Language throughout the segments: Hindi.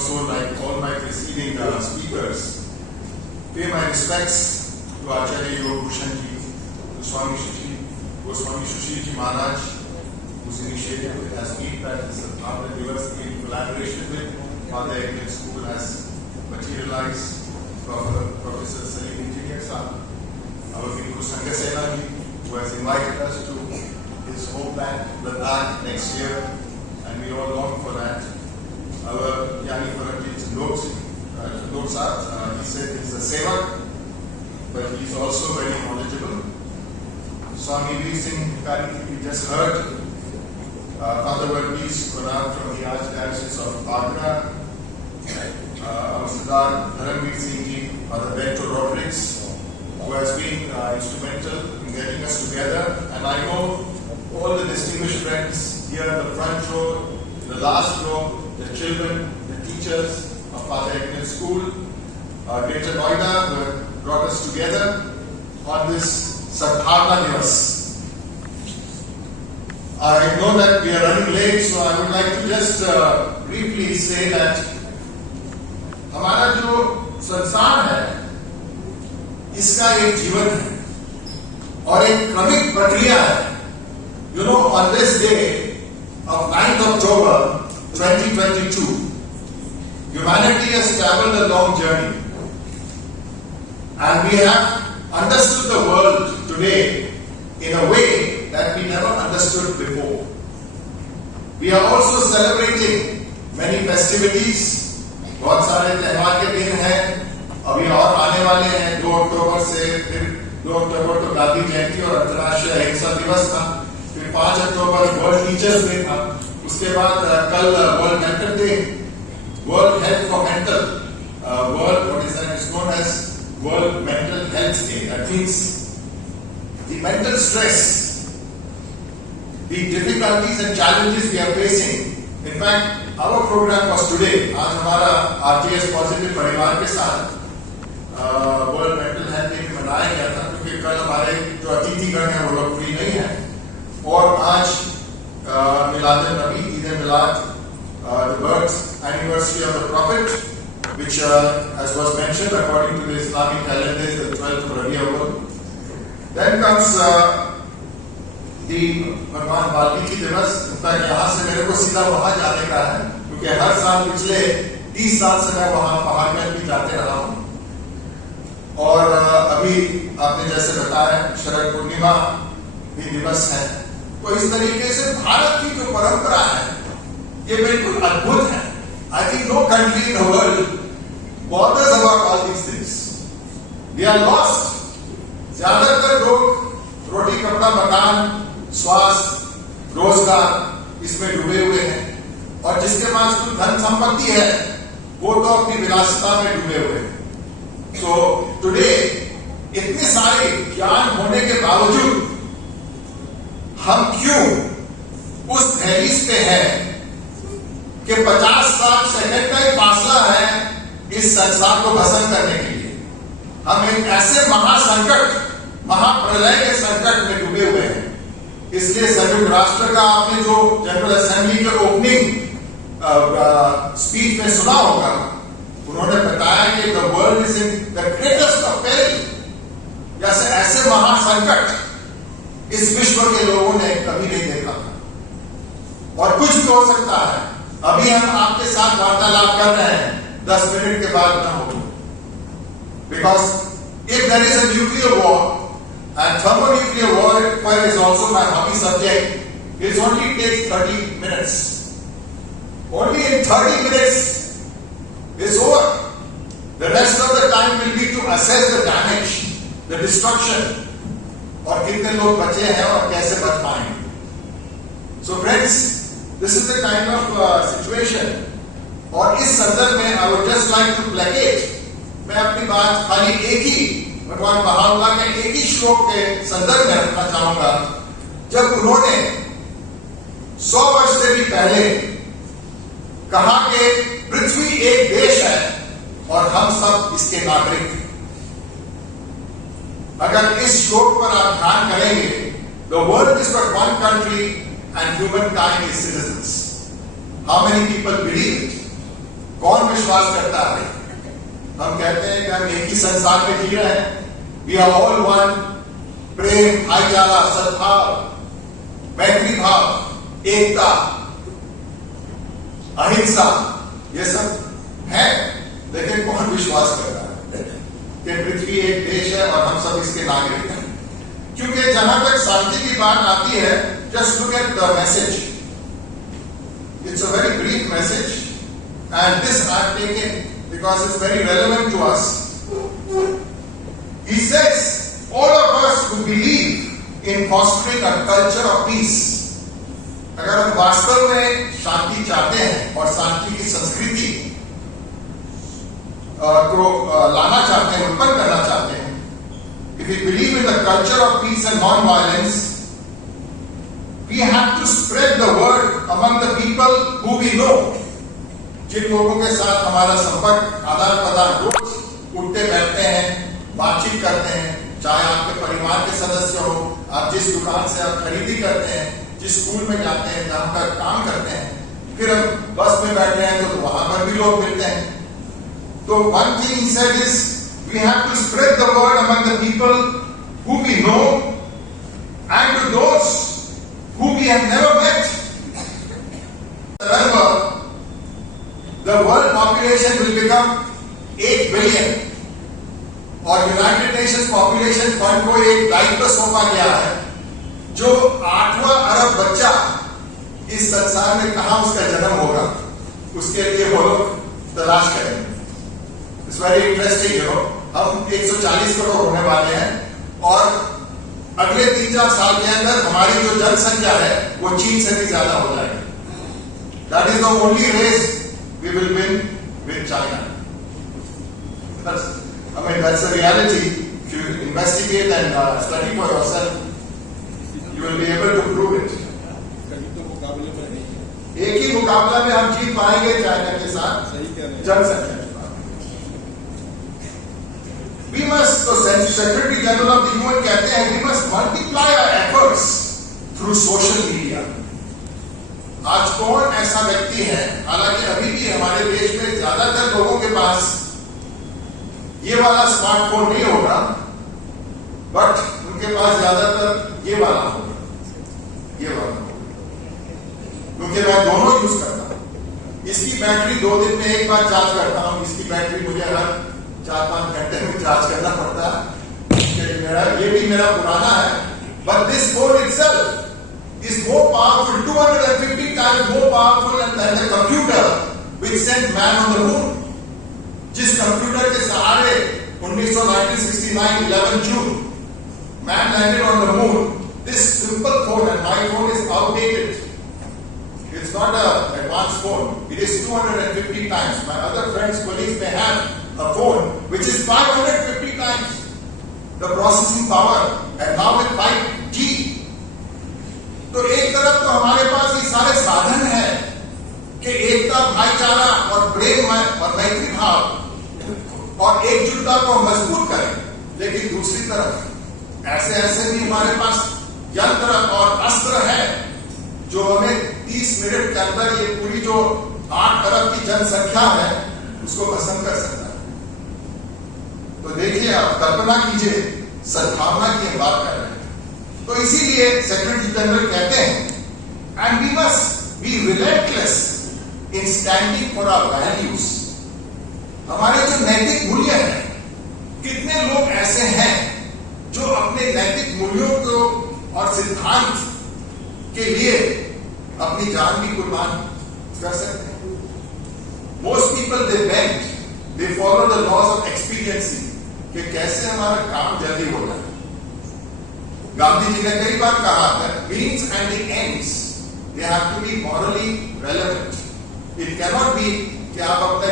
also, like all my preceding speakers, pay my respects to Acharya Yoga Bhushan Ji, to Swami Sushil Ji Maharaj, whose initiative has been that Bharat Divas in collaboration with Father Agnes School has materialized. Professor Salim Engineer Sahab, our Guru Sangha Sena Ji, who has invited us to his homeland, Ladakh, next year, and we all long for that. Our Yani Faranjit Lok Sahab, he said he's a sevak, but he's also very knowledgeable. Swami Veer Singh Pukari, we just heard. Father Varghese Kunal from the Archdiocese of Agra. Our Sardar Dharamveer Singh Ji, Father Bento Rodrigues, who has been instrumental in getting us together. And I know all the distinguished friends here in the front row, in the last row, the children, the teachers of Father Agnes School, Greater Noida, who have brought us together on this Sadbhavna Divas. I know that we are running late, so I would like to just briefly say that हमारा जो संसार है इसका एक जीवन है और एक क्रमिक प्रक्रिया है. You know, on this day of 9th October 2022, humanity has traveled a long journey and we have understood the world today in a way that we never understood before. We are also celebrating many festivities. बहुत सारे त्योहार के दिन हैं, अभी और आने वाले हैं. 2 अक्टूबर से, फिर 2 अक्टूबर तो गांधी जयंती और अंतर्राष्ट्रीय अहिंसा दिवस था, फिर 5 अक्टूबर वर्ल्ड टीचर्स डे था, उसके बाद कल world mental day, world health for mental, world what is that is known as world mental health day. That means the mental stress, the difficulties and challenges we are facing. In fact, our program was today. आज हमारा RTS पॉजिटिव परिवार के साथ वर्ल्ड मेंटल हेल्थ डे मनाया गया था, क्योंकि कल हमारे जो अतिथिगण हैं वो लोग फ्री नहीं है. और आज मिलाद नबी, Eid Milad, the birth anniversary of the Prophet, which as was mentioned according to the Islamic calendar is the 12th of Rabi Awwal. Then comes भगवान वाल्मीकि दिवस. इनफैक्ट यहाँ से मेरे को सीधा वहां जाने का है, क्योंकि हर साल पिछले 30 साल से मैं वहां पहाड़ में भी जाते रहा हूं. और अभी आपने जैसे बताया शरद पूर्णिमा भी दिवस है. तो इस तरीके से भारत की जो परंपरा है ये बिल्कुल अद्भुत है. I think no country in the world bothers about all these things. We are lost. ज्यादातर लोग रोटी कपड़ा मकान स्वास्थ्य रोजगार इसमें डूबे हुए हैं, और जिसके पास कुछ धन संपत्ति है वो तो अपनी विलासिता में डूबे हुए हैं. सो टुडे इतने सारे ज्ञान होने के बावजूद हम क्यों उस दहलीज पे हैं कि 50 सेकंड का ही फासला है इस संसार को भस्म करने के लिए. हम एक ऐसे महासंकट, महाप्रलय के संकट में डूबे हुए हैं. इसलिए संयुक्त राष्ट्र का आपने जो जनरल असेंबली के ओपनिंग स्पीच में सुना होगा, उन्होंने बताया कि the world is in the greatest of peril. जैसे ऐसे महासंकट इस विश्व के लोगों ने कभी नहीं देखा था. और कुछ भी हो सकता है. अभी हम आपके साथ वार्तालाप कर रहे हैं, 10 मिनट के बाद ना हो. Because if there is a nuclear war, and thermonuclear warfare is also my hobby subject, it only takes 30 minutes. Only in 30 minutes it's over. The rest of the time will be to assess the damage, the destruction, और कितने लोग बचे हैं और कैसे बच पाएंगे. So friends, this is the kind of situation. और इस संदर्भ में I would just like to placate, मैं अपनी बात खाली एक ही भगवान महावला के एक ही श्लोक के संदर्भ में रखना चाहूंगा, जब उन्होंने 100 वर्ष से भी पहले कहा कि पृथ्वी एक देश है और हम सब इसके नागरिक हैं. अगर इस श्लोक पर आप ध्यान करेंगे, the world is but one country and humankind is citizens. How many people believe it? कौन विश्वास करता है? हम कहते हैं कि हम एक ही संसार में जी रहे हैं। We are all one. प्रेम, भाईचारा, सद्भाव, मैत्री भाव, एकता, अहिंसा, ये सब है। लेकिन कौन विश्वास करता है कि पृथ्वी एक देश है और हम सब इसके नागरिक हैं? क्योंकि जहां तक शांति की बात आती है, just look at the message. It's a very brief message and this I have taken because it's very relevant to us. He says, all of us who believe in fostering a culture of peace, अगर हम वास्तव में शांति चाहते हैं और शांति की संस्कृति को लाना चाहते हैं, उत्पन्न करना चाहते हैं, if we believe in the culture of peace and non-violence, we have to spread the word among the people who we know. जिन लोगों के साथ हमारा संपर्क, आदान प्रदान, रोज उठते बैठते हैं, बातचीत करते हैं, चाहे आपके परिवार के सदस्य हो, आप जिस दुकान से आप खरीदी करते हैं, जिस स्कूल में जाते हैं, जहां पर काम करते हैं, फिर हम बस में बैठे हैं तो वहां पर भी लोग मिलते हैं। तो one thing he said is we have to spread the word among the people who we know and to those who we have never met. Remember, the world population will become 8 billion और यूनाइटेड नेशंस पॉपुलेशन फंड को एक दायित्व सौंपा गया है, जो 8वां अरब बच्चा इस संसार में कहां उसका जन्म होगा, उसके लिए वो लोग तलाश करेंगे। It's very interesting, you know. हम 140 करोड़ होने वाले हैं और अगले 3-4 साल के अंदर हमारी जो जनसंख्या है वो चीन से भी ज्यादा हो जाएगी। That is the only race we will win with China. That's the reality. If you investigate and study for yourself, you will be able to prove it. एक ही मुकाबला में हम जीत पाएंगे चाइना के साथ, जनसंख्या के साथ। We must, तो secretary general of the UN कहते हैं, we must multiply our efforts through social media. आज कौन ऐसा व्यक्ति है, हालांकि अभी भी हमारे देश में ज्यादातर लोगों के पास ये वाला स्मार्टफोन नहीं होगा, बट उनके पास ज्यादातर ये वाला होगा, ये वाला होगा, क्योंकि मैं दोनों यूज करता हूं। इसकी बैटरी 2 दिन में एक बार चार्ज करता हूं, इसकी बैटरी मुझे हर 4-5 घंटे में चार्ज करना पड़ता है। ये भी मेरा पुराना है, but this phone itself is more powerful, 250 times more powerful than the computer which sent man on the moon. जिस कंप्यूटर के सहारे 1969 11 June man landed on the moon, this simple phone, and my phone is outdated. It's not an advanced phone. It is 250 times. My other friends, colleagues may have a phone which is 550 times the processing power, and now with 5G. तो एक तरफ तो हमारे पास ये सारे साधन हैं कि एकता, भाईचारा और प्रेम और मैत्री भाव और एकजुटता को मजबूत करें, लेकिन दूसरी तरफ ऐसे भी हमारे पास यंत्र और अस्त्र है जो हमें 30 मिनट के अंदर ये पूरी जो 8 अरब की जनसंख्या है उसको भस्म कर सकता है। तो देखिए, आप कल्पना कीजिए, सद्भावना की हम बात कर रहे हैं। तो इसीलिए सेक्रेटरी जनरल कहते हैं, and we must be relentless in standing for our values. हमारे जो नैतिक मूल्य हैं, कितने लोग ऐसे हैं जो अपने नैतिक मूल्यों को और सिद्धांत के लिए अपनी जान भी कुर्बान कर सकते हैं। Most people they bend, they follow the laws of experiencing, कि कैसे हमारा काम जल्दी हो जाए। गांधी जी ने कई बार कहा था, means and the ends they have to be morally relevant. It cannot be कि आप अपने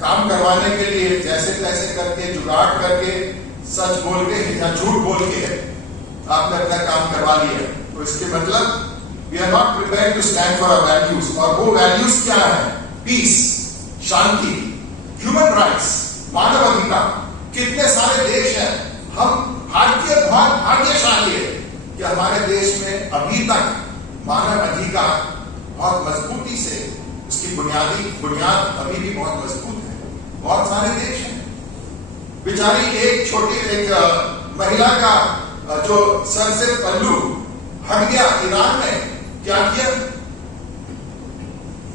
काम करवाने के लिए जैसे तैसे करके, जुगाड़ करके, सच बोल के या झूठ बोल के आपने अपना काम करवा लिया। तो इसके मतलब we are not prepared to stand for our values. और वो values क्या है? Peace, शांति, human rights, मानव अधिकार। कितने सारे देश हैं, हम भारतीय बहुत भाग्यशाली है कि हमारे देश में अभी तक मानव अधिकार बहुत मजबूती से उसकी उसकी बुनियाद अभी भी बहुत मजबूत है। बहुत सारे देश हैं, बेचारी एक महिला का जो सर से पल्लू हट गया ईरान में, क्या किया?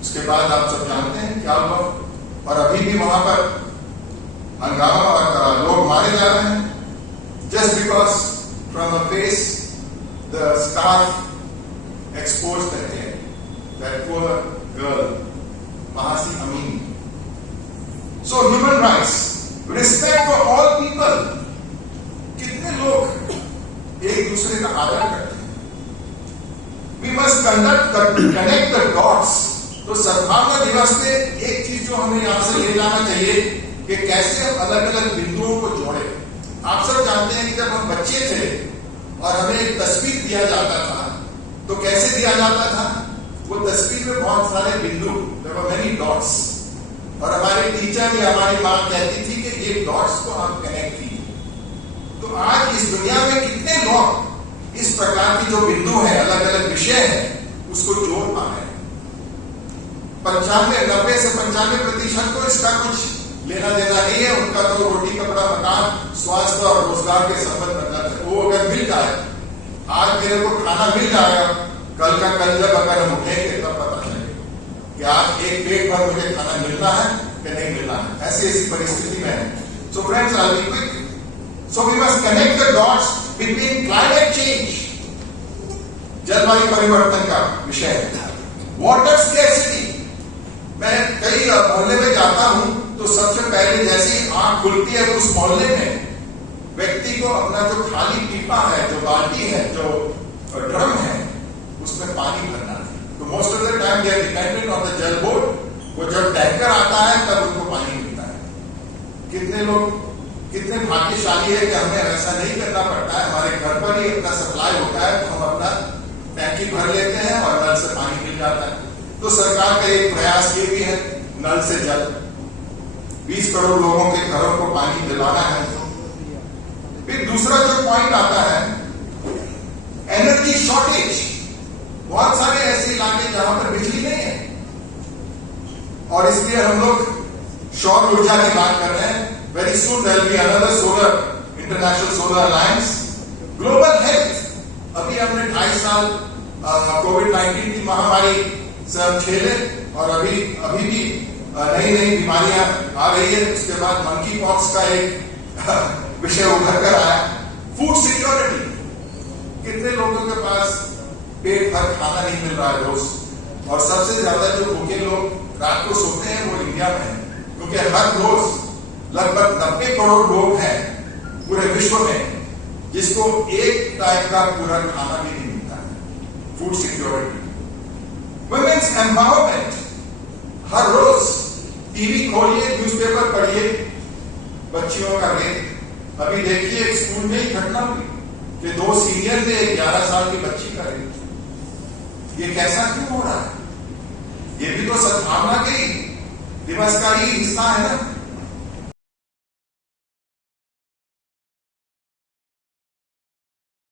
उसके बाद आप सब जानते हैं क्या हुआ, और अभी भी वहां पर हंगामा और लोग मारे जा रहे हैं just because from her face the scarf exposed her head. That poor girl, Mahasi Amini. So human rights, respect for all people. कितने लोग एक दूसरे का आदर करते हैं? We must connect the dots. तो सद्भावना दिवस पे एक चीज जो हमें यहां से ले जाना चाहिए कि कैसे हम अलग अलग बिंदुओं को जोड़े। आप सब जानते हैं कि जब हम बच्चे थे और हमें एक तस्वीर दिया जाता था तो कैसे दिया जाता था? वो तस्वीर में बहुत सारे बिंदु, there were many dots, और हमारे टीचर या हमारी माँ कहती थी कि ये डॉट्स को आप कनेक्ट कीजिए। तो आज इस दुनिया में कितने लोग इस प्रकार की जो बिंदु है, अलग अलग विषय है, उसको जोड़ पा रहे हैं? 90 से 95% को इसका कुछ लेना देना नहीं है। उनका तो रोटी कपड़ा मकान स्वास्थ्य और रोजगार के संबंध मतलब है। वो अगर मिल जाए, आज मेरे को खाना मिल जाएगा, कल जब अगर हम उठेंगे तब पता चलेगा कि आज एक पेट भर मुझे खाना मिलना है कि नहीं मिलना है। ऐसी परिस्थिति में है। So friends, I will be quick. So we must connect the dots between climate change, जलवायु परिवर्तन का विषय है, वाटर स्कैर्सिटी। मैं कई मोहल्ले में जाता हूं तो सबसे पहले जैसे ही आंख खुलती है उस मोहल्ले में व्यक्ति को अपना जो खाली पीपा है, जो बाल्टी है, जो ड्रम है, उसमें पानी भरना है। तो most of the time they are dependent on the Jal board. वो जब टैंकर आता है तब उनको पानी मिलता है। कितने भाग्यशाली है कि हमें ऐसा नहीं करना पड़ता है। हमारे घर पर ही अपना सप्लाई होता है, तो हम अपना टैंकी भर लेते हैं और नल से पानी मिल जाता है। तो सरकार का एक प्रयास ये भी है, नल से जल, 20 करोड़ लोगों के घरों को पानी दिलाना है। फिर दूसरा जो पॉइंट आता है, एनर्जी शॉर्टेज। बहुत सारे ऐसे इलाके जहां पर बिजली नहीं है और इसलिए हम लोग सौर ऊर्जा की बात कर रहे हैं। Very soon there will be another solar international solar alliance. Global health, अभी हमने 2.5 साल कोविड-19 की महामारी से हम झेले और अभी भी नई बीमारियां आ रही है। उसके बाद मंकी पॉक्स का एक विषय उभर कर आया। फूड सिक्योरिटी, कितने लोगों के पास पेट भर खाना नहीं मिल रहा है रोज, और सबसे ज्यादा जो भूखे लोग रात को सोते हैं वो इंडिया में है, क्योंकि हर रोज लगभग 90 करोड़ लोग हैं पूरे विश्व में जिसको एक टाइप का पूरा खाना भी नहीं मिलता है। Food security, women's empowerment. हर रोज टीवी खोलिए, न्यूज़पेपर पढ़िए, बच्चियों का रेप। अभी देखिए एक स्कूल में ही घटना हुई कि 2 सीनियर थे, 11 साल की बच्ची का रेप। ये कैसा क्यों हो रहा है? ये भी तो सद्भावना के दिवस का ही हिस्सा है ना।